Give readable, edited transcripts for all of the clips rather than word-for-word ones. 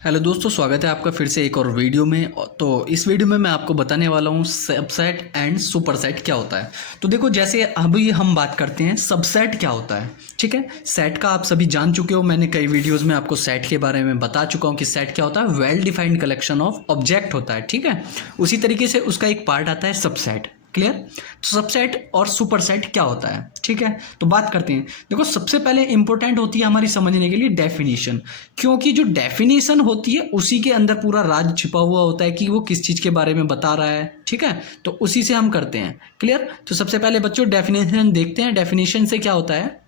Hello दोस्तों, स्वागत है आपका फिर से एक और वीडियो में। तो इस वीडियो में मैं आपको बताने वाला हूँ सबसेट एंड सुपरसेट क्या होता है। तो देखो, जैसे अभी हम बात करते हैं सबसेट क्या होता है। ठीक है, सेट का आप सभी जान चुके हो, मैंने कई वीडियोस में आपको सेट के बारे में बता चुका हूँ कि सेट क्या होता है। Well defined collection of object होता है। ठीक है, उसी तरीके से उसका एक पार्ट आता है सबसेट। क्लियर। तो सबसेट और सुपरसेट क्या होता है, ठीक है, तो बात करते हैं। देखो, सबसे पहले इंपॉर्टेंट होती है हमारी समझने के लिए डेफिनेशन, क्योंकि जो डेफिनेशन होती है उसी के अंदर पूरा राज छिपा हुआ होता है कि वो किस चीज़ के बारे में बता रहा है। ठीक है, तो उसी से हम करते हैं। क्लियर। तो सबसे पहले बच्चों डेफिनेशन देखते हैं। डेफिनेशन से क्या होता है,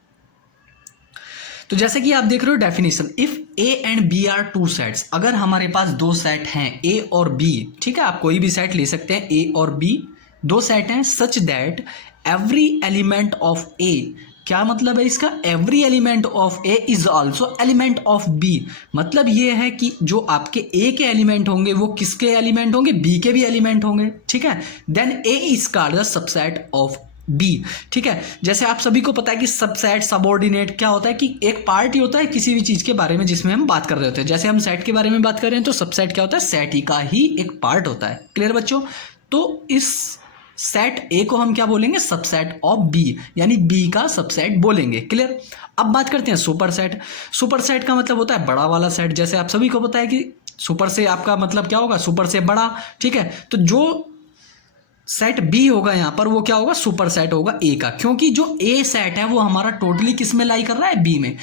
तो जैसे कि आप देख रहे हो definition, if A and B are two sets, अगर हमारे पास दो सेट हैं ए और बी, ठीक है, आप कोई भी सेट ले सकते हैं, ए और बी दो सेट हैं, such that every element of A, क्या मतलब है इसका, every element of A is also element of B. मतलब ये है कि जो आपके ए के एलिमेंट होंगे वो किसके एलिमेंट होंगे, बी के भी एलिमेंट होंगे। ठीक है, then A is called the subset of B. ठीक है, जैसे आप सभी को पता है कि सबसेट सबऑर्डिनेट क्या होता है कि एक पार्ट ही होता है किसी भी चीज के बारे में जिसमें हम बात कर रहे होते हैं। जैसे हम सेट के बारे में बात कर रहे हैं तो सबसेट क्या होता है, सेट ही का ही एक पार्ट होता है। क्लियर बच्चों। तो इस सेट ए को हम क्या बोलेंगे, सबसेट ऑफ बी, यानी बी का सबसेट बोलेंगे। क्लियर। अब बात करते हैं सुपर सेट। सुपर सेट का मतलब होता है बड़ा वाला सेट। जैसे आप सभी को पता है कि सुपर से आपका मतलब क्या होगा, सुपर से बड़ा। ठीक है, तो जो सेट बी होगा यहां पर वो क्या होगा, सुपर सेट होगा ए का, क्योंकि जो ए सेट है वो हमारा टोटली किस में लाई कर रहा है, बी में।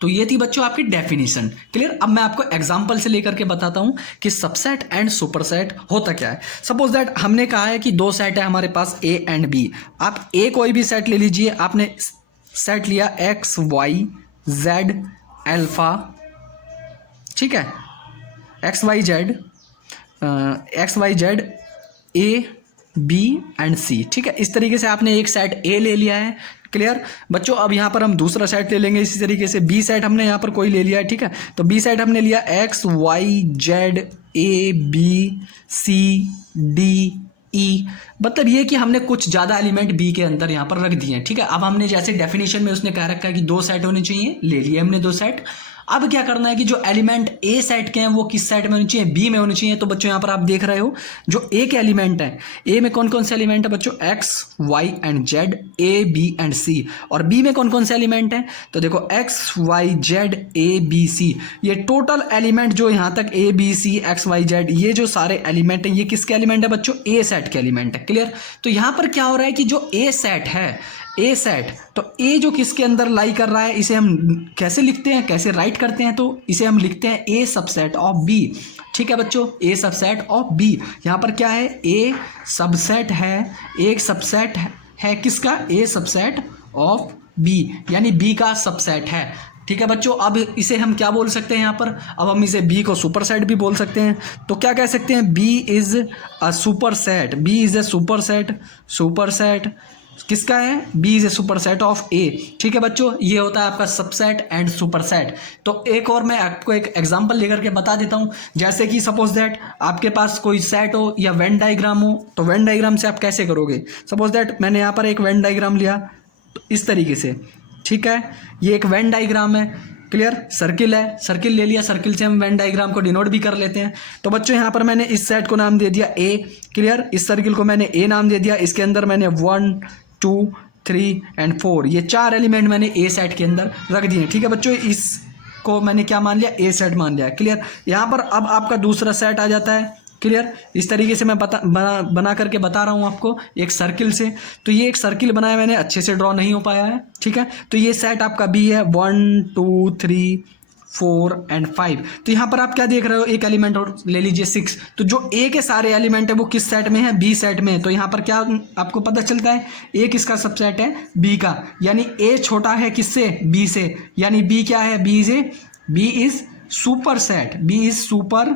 तो ये थी बच्चों आपकी डेफिनेशन। क्लियर। अब मैं आपको एग्जांपल से लेकर के बताता हूं कि सबसेट एंड सुपरसेट होता क्या है। सपोज दैट हमने कहा है कि दो सेट है हमारे पास ए एंड बी। आप ए कोई भी सेट ले लीजिए, आपने सेट लिया एक्स वाई जेड अल्फा, ठीक है, x y z a b and c. ठीक है, इस तरीके से आपने एक सेट ए ले लिया है। क्लियर बच्चों। अब यहां पर हम दूसरा सेट ले लेंगे इसी तरीके से, बी सेट हमने यहां पर कोई ले लिया है। ठीक है, तो बी सेट हमने लिया x y z a b c d e. मतलब ये कि हमने कुछ ज्यादा एलिमेंट बी के अंदर यहां पर रख दिए हैं। ठीक है, अब हमने जैसे डेफिनेशन में उसने कह रखा है कि दो सेट होने चाहिए, ले लिए हमने दो सेट। अब क्या करना है कि जो एलिमेंट ए सेट के हैं वो किस सेट में होने चाहिए, बी में होने चाहिए। तो बच्चों यहां पर आप देख रहे हो जो ए के एलिमेंट हैं, ए में कौन कौन से एलिमेंट है बच्चों, x y and z a b and c. और बी में कौन कौन से एलिमेंट हैं, तो देखो x y z a b c. ये टोटल एलिमेंट जो यहां तक a b c x y z, ये जो सारे एलिमेंट हैं ये किसके एलिमेंट है बच्चों, ए सेट के एलिमेंट है। क्लियर। तो यहां पर क्या हो रहा है कि जो ए सेट है, ए सेट, तो ए जो किसके अंदर लाई कर रहा है, इसे हम कैसे लिखते हैं, कैसे राइट करते हैं, तो इसे हम लिखते हैं ए सबसेट ऑफ बी। ठीक है बच्चों, ए सबसेट ऑफ बी। यहां पर क्या है, ए सबसेट है, एक सबसेट है किसका, ए सबसेट ऑफ बी, यानी बी का सबसेट है। ठीक है बच्चों। अब इसे हम क्या बोल सकते हैं यहां पर, अब हम इसे बी को सुपर सेट भी बोल सकते हैं। तो क्या कह सकते हैं, B is a super set, B is a super set, super set किसका है, B is a super set of A. ठीक है बच्चों, ये होता है आपका सबसेट एंड सुपर सेट। तो एक और मैं आपको एक एग्जांपल लेकर के बता देता हूं। जैसे कि सपोज दैट आपके पास कोई सेट हो या वेन डायग्राम हो, तो वेन डायग्राम से आप कैसे करोगे। सपोज दैट मैंने यहाँ पर एक वेन डायग्राम लिया, तो इस तरीके से, ठीक है, ये एक वेन डायग्राम है। क्लियर। सर्किल है, सर्किल ले लिया, सर्किल से हम वेन डायग्राम को डिनोट भी कर लेते हैं। तो बच्चों यहाँ पर मैंने इस सेट को नाम दे दिया ए। क्लियर। इस सर्किल को मैंने ए नाम दे दिया, इसके अंदर मैंने 1 2 3 एंड 4 ये चार एलिमेंट मैंने ए सेट के अंदर रख दिए। ठीक है बच्चों, इसको मैंने क्या मान लिया, ए सेट मान लिया। क्लियर। यहाँ पर अब आपका दूसरा सेट आ जाता है। क्लियर। इस तरीके से मैं बना करके बता रहा हूँ आपको एक सर्किल से। तो ये एक सर्किल बनाया मैंने, अच्छे से ड्रॉ नहीं हो पाया है। ठीक है, तो ये सेट आपका बी है, 1 2 3 4 एंड 5। तो यहाँ पर आप क्या देख रहे हो, एक एलिमेंट और ले लीजिए 6। तो जो ए के सारे एलिमेंट है वो किस सेट में है, बी सेट में है। तो यहाँ पर क्या आपको पता चलता है, ए किसका सबसेट है, बी का, यानी ए छोटा है किससे, बी से, यानी बी क्या है, B is super set, B is super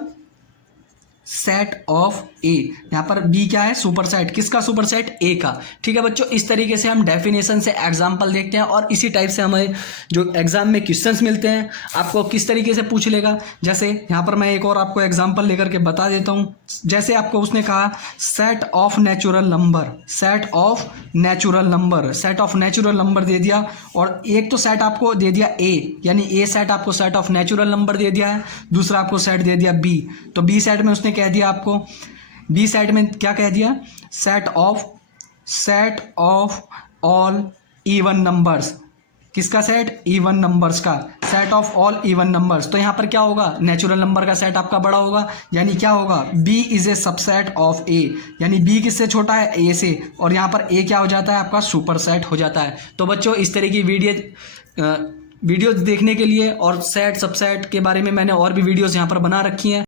set of A. यहाँ पर बी क्या है, सुपर सेट, किसका सुपर सेट, ए का। ठीक है बच्चों, इस तरीके से हम डेफिनेशन से एग्जाम्पल देखते हैं और इसी टाइप से हमें जो एग्जाम में क्वेश्चंस मिलते हैं आपको किस तरीके से पूछ लेगा। जैसे यहाँ पर मैं एक और आपको एग्जाम्पल लेकर के बता देता हूँ। जैसे आपको उसने कहा set of natural number, set of natural number, set of natural number दे दिया, और एक तो सेट आपको दे दिया ए, यानी ए सेट आपको सेट ऑफ नेचुरल नंबर दे दिया है, दूसरा आपको सेट दे दिया बी। तो बी सेट में उसने कह दिया आपको, बी सेट में क्या कह दिया, set of all even numbers, किसका सेट, इवन नंबर्स का, set of all even numbers. तो यहाँ पर क्या होगा, नेचुरल नंबर का सेट आपका बड़ा होगा, यानी क्या होगा, B is a subset of A, यानी बी किससे छोटा है, ए से, और यहाँ पर ए क्या हो जाता है, आपका सुपर सेट हो जाता है। तो बच्चों इस तरह की वीडियो देखने के लिए और सेट सबसेट के बारे में मैंने और भी वीडियोस यहाँ पर बना रखी हैं।